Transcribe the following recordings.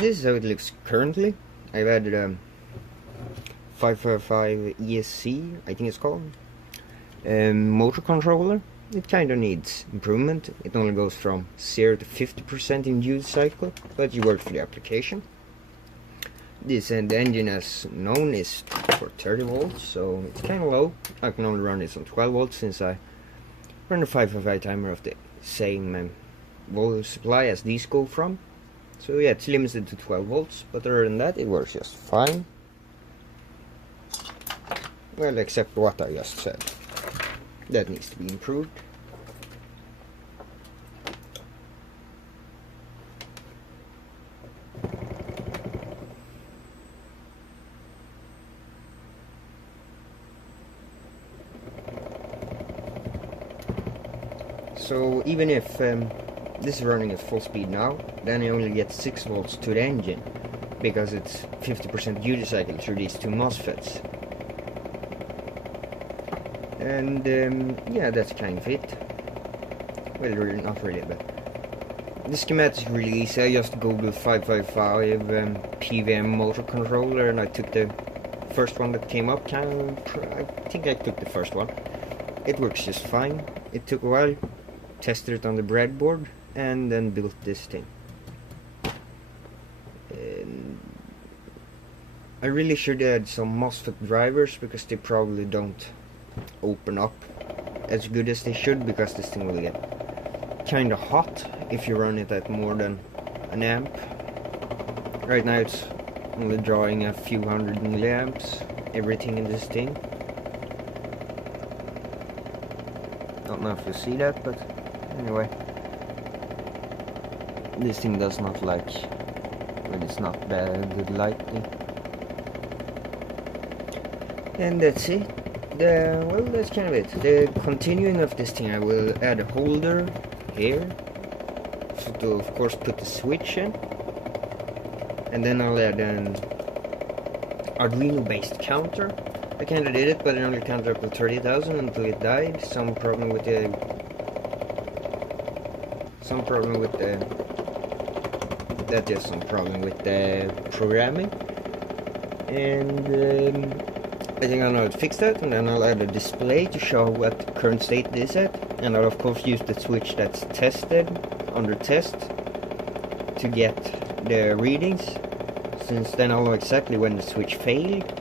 This is how it looks currently. I've added a 555 ESC, I think it's called, motor controller. It kind of needs improvement. It only goes from 0 to 50% in use cycle, but it works for the application. This and the engine, as known, is for 30 volts, so it's kind of low. I can only run this on 12 volts since I run a 555 timer of the same voltage supply as these go from. So yeah, it's limited to 12 volts, but other than that it works just fine. Well, except what I just said. That needs to be improved. So even if this is running at full speed now, then I only get 6 volts to the engine, because it's 50% duty cycle through these two MOSFETs. And yeah, that's kind of it. Well, really, not really, but the schematic is really easy. I just googled 555 PWM motor controller, and I took the first one that came up. I think I took the first one. It works just fine. It took a while. Tested it on the breadboard, and then built this thing. I really should add some MOSFET drivers, because they probably don't open up as good as they should, because this thing will get kinda hot if you run it at more than an amp. Right now it's only drawing a few hundred milliamps, everything in this thing. Don't know if you see that, but anyway, this thing does not like when it's not good lighting. And that's it. Well, that's kind of it. The continuing of this thing, I will add a holder here, so to of course put the switch in, and then I'll add an Arduino based counter. I kinda did it, but it only counted up to 30,000 until it died. Some problem with the programming, and I think I'll know how to fix that, and then I'll add a display to show what current state it is at, and I'll of course use the switch that's tested under test to get the readings, since then I'll know exactly when the switch failed.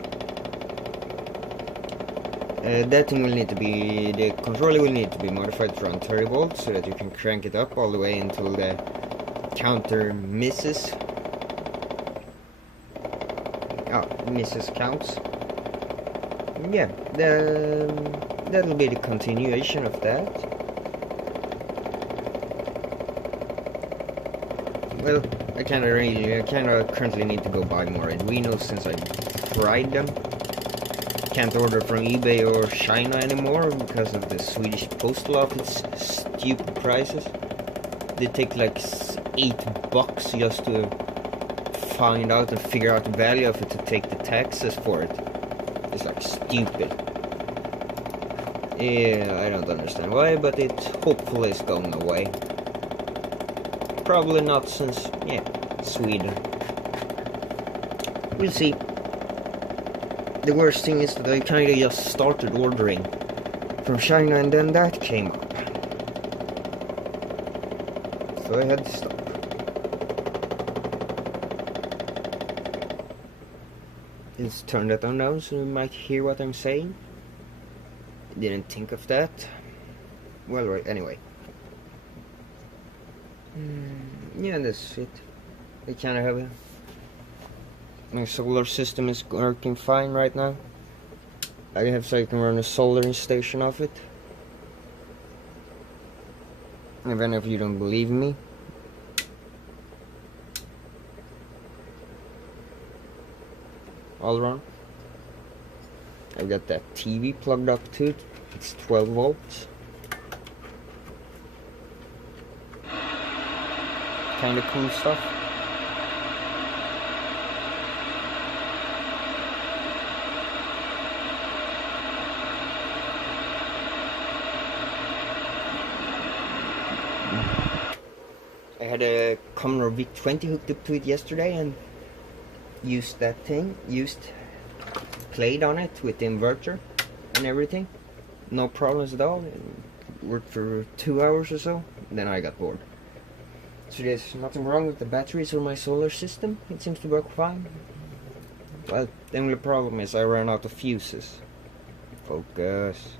That thing will need to be, the controller will need to be modified to run 30 volts so that you can crank it up all the way until the counter misses counts. Yeah, that'll be the continuation of that. Well, I kinda currently need to go buy more Arduinos since I tried them. Can't order from eBay or China anymore because of the Swedish postal office stupid prices. They take like $8 just to find out and figure out the value of it to take the taxes for it. It's like stupid. Yeah, I don't understand why, but it hopefully is going away. Probably not, since, yeah, Sweden. We'll see. The worst thing is that I kinda just started ordering from China, and then that came up. So I had to stop. Let's turn that on now so you might hear what I'm saying. Didn't think of that. Well, right, anyway. Yeah, that's it. I kinda have a... My solar system is working fine right now. I have so I can run a soldering station off it. Even if you don't believe me. All around. I've got that TV plugged up to it. It's 12 volts. Kinda cool stuff. I had a Commodore VIC-20 hooked up to it yesterday and used that thing. Played on it with the inverter and everything. No problems at all. It worked for 2 hours or so. Then I got bored. So there's nothing wrong with the batteries or my solar system. It seems to work fine. Well, the only problem is I ran out of fuses. Focus.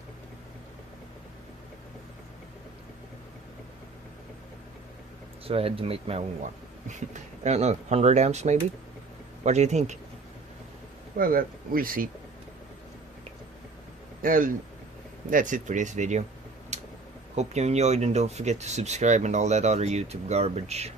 So I had to make my own one. I don't know, 100 amps maybe? What do you think? Well, we'll see. Well, that's it for this video. Hope you enjoyed and don't forget to subscribe and all that other YouTube garbage.